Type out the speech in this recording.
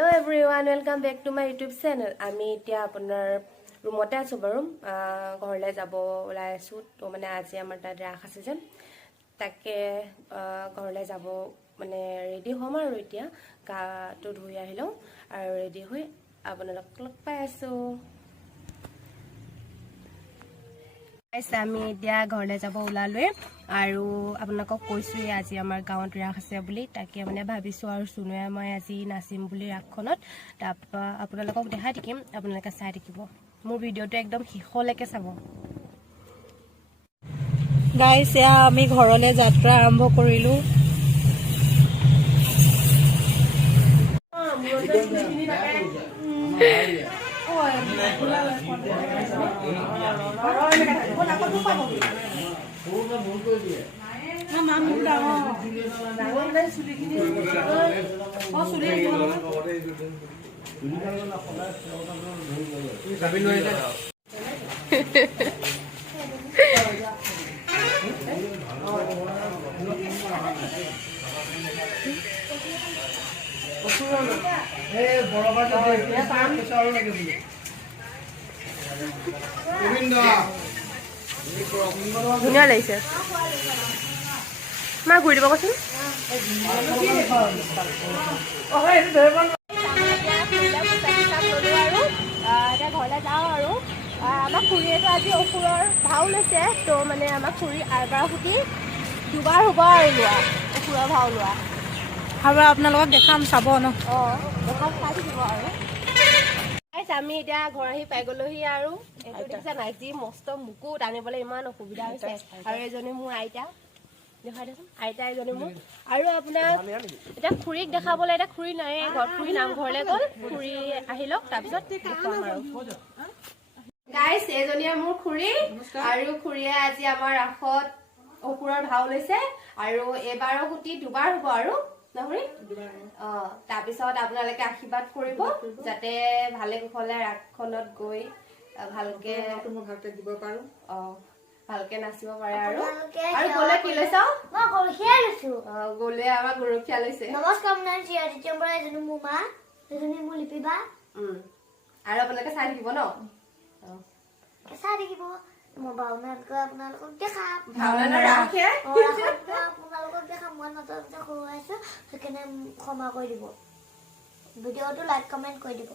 Hello everyone, welcome back to my YouTube channel. আমি এতিয়া আপোনাৰ ৰুমতে আছো বাৰু ঘৰলৈ যাব ওলাই আছো তো মানে আজি আমাৰ তাত ৰাস আছে যেন তাকে ঘৰলৈ যাব মানে ৰেডি হ'ম আৰু এতিয়া গাটো ধুই আহিলো আৰু ৰেডি হৈ আপোনালোকক লগ পাই আছো আমি এতিয়া ঘৰলৈ যাব ওলালোৱে আৰু আপোনালোকক কৈছোৱে আজি আমাৰ গাঁৱত ৰাস আছে বুলি তাকে মানে ভাবিছো আৰু সুনুৱে মই আজি নাচিম বুলি ৰাখখনত তাৰপা আপোনালোকক দেখাই থাকিম আপোনালোকে চাই থাকিব মোৰ ভিডিঅটো একদম শেষলৈকে চাব গাইস এয়া আমি ঘৰলৈ যাত্ৰা আৰম্ভ কৰিলো ধুনীয়া লাগিছে মা ঘূৰি দিব কচোন ঘৰলৈ যাওঁ আৰু আমাৰ খুৰীয়েতো আজি অসুৰৰ ভাও লৈছে তো মানে আমাৰ খুৰী আৰবাৰ সুধি দুবাৰ হ'ব আৰু লোৱা অসুৰৰ ভাও লোৱা আৰু আপোনালোকক দেখাম চাব ন দেখাম চাই থাকিব আৰু আমি এতিয়া ঘৰ আহি পাই গলোহি আৰু এইটো দেখিছা নাই যি মস্ত মুকুট আনিবলৈ ইমান অসুবিধা হৈছে আৰু এজনী মোৰ আইতা দেখাই দেচোন আইতা এজনী মোৰ আৰু আপোনাৰ এতিয়া খুৰীক দেখাবলৈ এতিয়া খুৰী নাই ঘৰত খুৰী নামঘৰলৈ গ'ল খুৰী আহি লওক তাৰপিছত দেখাম আৰু গাইছ এজনীয়ে মোৰ খুৰী আৰু খুৰীয়ে আজি আমাৰ ৰাসত অসুৰৰ ভাও লৈছে আৰু এবাৰৰ সুতি দুবাৰ হ'ব আৰু নহৰি তাৰপিছত আপোনালোকে আশীৰ্বাদ কৰিব যাতে ভালে কুশলে ৰাসখনত গৈ ভালকে দিব পাৰো ভালকে নাচিব পাৰে আৰু গলে কি লৈছ মই গৰখীয়া লৈছো গলে আমাৰ গৰখীয়া লৈছে নমস্কাৰ মই চিয়াদিত্যম পৰা এজনী মোৰ মা এজনী মোৰ লিপিবা আৰু আপোনালোকে চাই থাকিব ন চাই থাকিব মই ভাওনাতকৈ আপোনালোকক দেখাম ভাওনা ৰাখে আপোনালোকক দেখাম মই নতুনকৈ সৰুৱাইছো সেইকাৰণে ক্ষমা কৰি দিব ভিডিঅ'টো লাইক কমেণ্ট কৰি দিব